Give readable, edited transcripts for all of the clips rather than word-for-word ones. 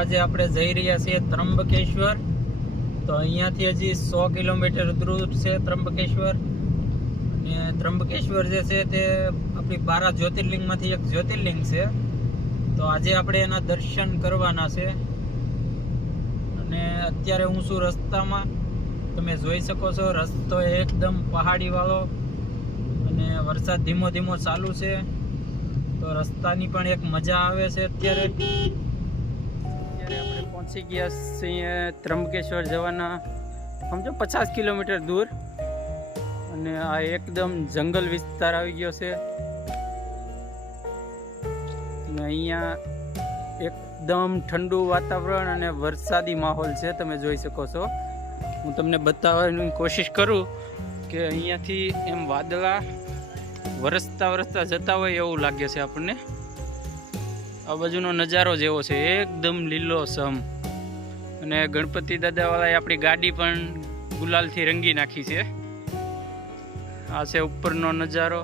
આજે આપણે જઈ રહ્યા છીએ ત્રંબકેશ્વર। તો અહીંયાથી હજી 100 કિલોમીટર દૂર છે ત્રંબકેશ્વર। અને ત્રંબકેશ્વર જે છે તે આપણી 12 જ્યોતિર્લિંગમાંથી એક જ્યોતિર્લિંગ છે। તો આજે આપણે એના દર્શન કરવાના છે। અને અત્યારે હું છું રસ્તામાં, તમે જોઈ શકો છો રસ્તો એકદમ પહાડી વાળો અને વરસાદ ધીમો ધીમો ચાલુ છે। તો રસ્તાની પણ એક મજા આવે છે। અત્યારે આપણે પહોંચી ગયા છીએ ત્રંબકેશ્વર જવાના સમજો 50 કિલોમીટર દૂર। અને આ એકદમ જંગલ વિસ્તાર આવી ગયો છે અને અહીંયા એકદમ ઠંડુ વાતાવરણ અને વરસાદી માહોલ છે, તમે જોઈ શકો છો। હું તમને બતાવવાની કોશિશ કરું કે અહીંયાથી એમ વાદળા વરસતા જતા હોય એવું લાગે છે આપણને। આ બાજુનો નજારો જેવો છે, એકદમ લીલોછમ। અને ગણપતિ દાદાવાળાએ આપણી ગાડી પણ ગુલાલથી રંગી નાખી છે। આ છે ઉપરનો નજારો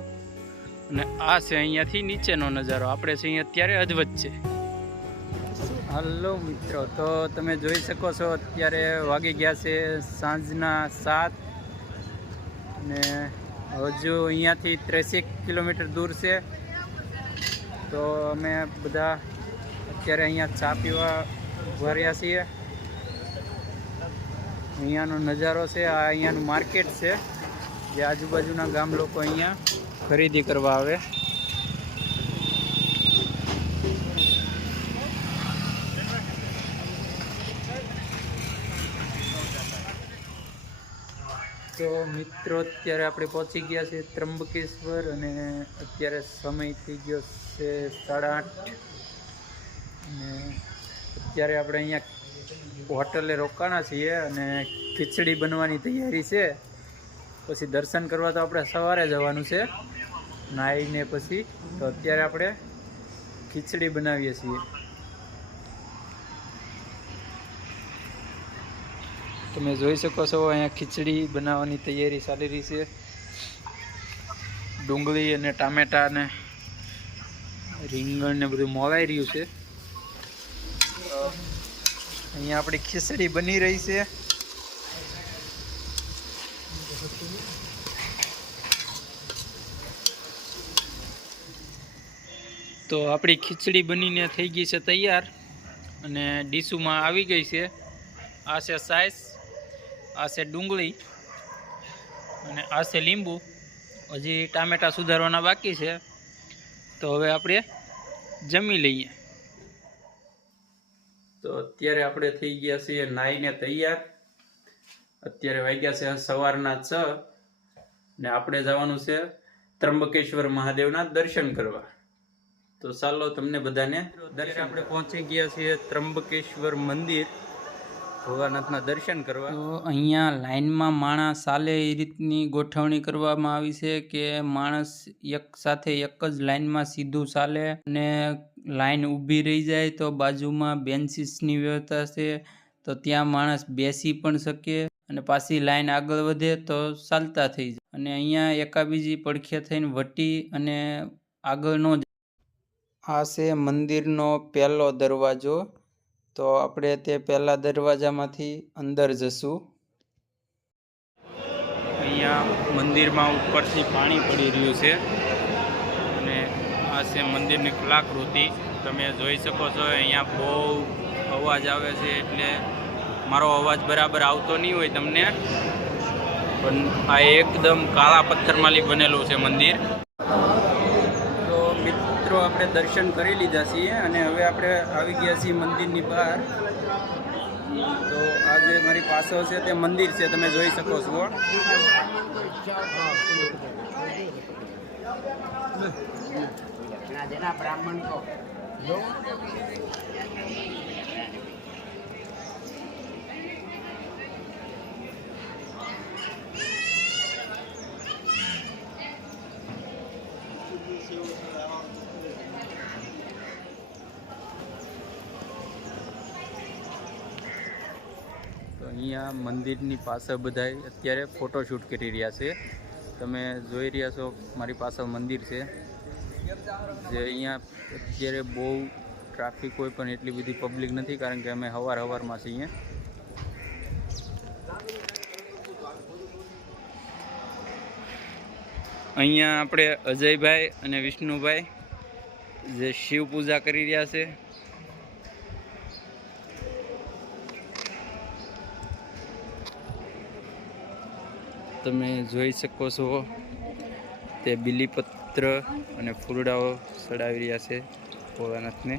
અને આ છે અહીંયાથી નીચેનો નજારો। આપણે છે અહીંયા અત્યારે અધવચ્ચે। હાલો મિત્રો, તો તમે જોઈ શકો છો અત્યારે વાગી ગયા છે સાંજના 7 અને હજુ અહીંયાથી 30 કિલોમીટર દૂર છે। તો અમે બધા અત્યારે અહીંયા ચા પીવા ઉભા રહ્યા છીએ। અહીંયાનો નજારો છે, આ અહીંયાનું માર્કેટ છે જે આજુબાજુના ગામ લોકો અહીંયા ખરીદી કરવા આવે। તો મિત્રો અત્યારે આપણે પહોંચી ગયા છીએ ત્રંબકેશ્વર અને અત્યારે સમય થઈ ગયો છે 8:30 અને અત્યારે આપણે અહીંયા હોટલે રોકાણા છીએ અને ખીચડી બનવાની તૈયારી છે। પછી દર્શન કરવા તો આપણે સવારે જવાનું છે નાહીને પછી। તો અત્યારે આપણે ખીચડી બનાવીએ છીએ। તમે જોઈ શકો છો અહીંયા ખીચડી બનાવવાની તૈયારી ચાલી રહી છે। ડુંગળી અને ટામેટા ને રીંગણ ને બધું મોલાઈ રહ્યું છે। અહીંયા આપણી ખીચડી બની રહી છે। તો આપણી ખીચડી બનીને થઈ ગઈ છે તૈયાર અને ડીશુમાં આવી ગઈ છે। આ છે સાઈઝ, આ છે ડુંગળી અને આ છે લીંબુ। હજી ટામેટા સુધારવાના બાકી છે। તો હવે આપણે જમી લઈએ। તો અત્યારે આપણે થઈ ગયા છીએ નાહીને તૈયાર। અત્યારે વાગ્યા છે સવારના 6 ને આપણે જવાનું છે ત્રંબકેશ્વર મહાદેવના દર્શન કરવા। તો ચાલો તમને બધાને દર્શન। આપણે પહોંચી ગયા છીએ ત્રંબકેશ્વર મંદિર ભોળાનાથના દર્શન કરવા। તો અહીંયા લાઈનમાં માણસ ચાલે એ રીતની ગોઠવણી કરવામાં આવી છે કે માણસ એક સાથે એક જ લાઈનમાં સીધું ચાલે અને લાઈન ઊભી રહી જાય તો બાજુમાં બેન્ચીસની વ્યવસ્થા છે, તો ત્યાં માણસ બેસી પણ શકે અને પાછી લાઈન આગળ વધે તો ચાલતા થઈ જાય। અને અહીંયા એકાબીજી પડખે થઈને વટી અને આગળ ન જાય। આ છે મંદિરનો પહેલો દરવાજો। તો આપણે તે પહેલા દરવાજામાંથી અંદર જશું। અહીંયા મંદિરમાં ઉપરથી પાણી પડી રહ્યું છે અને આ છે મંદિરની કલાકૃતિ, તમે જોઈ શકો છો। અહીંયા બહુ અવાજ આવે છે એટલે મારો અવાજ બરાબર આવતો નહીં હોય તમને, પણ આ એકદમ કાળા પથ્થરમાંથી બનેલું છે મંદિર। તો મિત્રો આપણે દર્શન કરી લીધા છીએ અને હવે આપણે આવી ગયા છીએ મંદિરની બહાર। તો આ જે મારી પાછળ છે તે મંદિર છે, તમે જોઈ શકો છો। બ્રાહ્મણ તો અહીંયા મંદિરની પાસે બધા અત્યારે ફોટોશૂટ કરી રહ્યા છે। તમે જોઈ રહ્યા છો મારી પાસે મંદિર છે જે અહીંયા અત્યારે બહુ ટ્રાફિક કોઈ પણ એટલી બધી પબ્લિક નથી, કારણ કે અમે સવારમાં છીએ. અહીંયા આપણે અજયભાઈ અને વિષ્ણુભાઈ જે શિવ પૂજા કરી રહ્યા છે. તમે જોઈ શકો છો તે બીલીપત્ર અને ફૂલડાઓ ચડાવી રહ્યા છે ભોળાનાથને.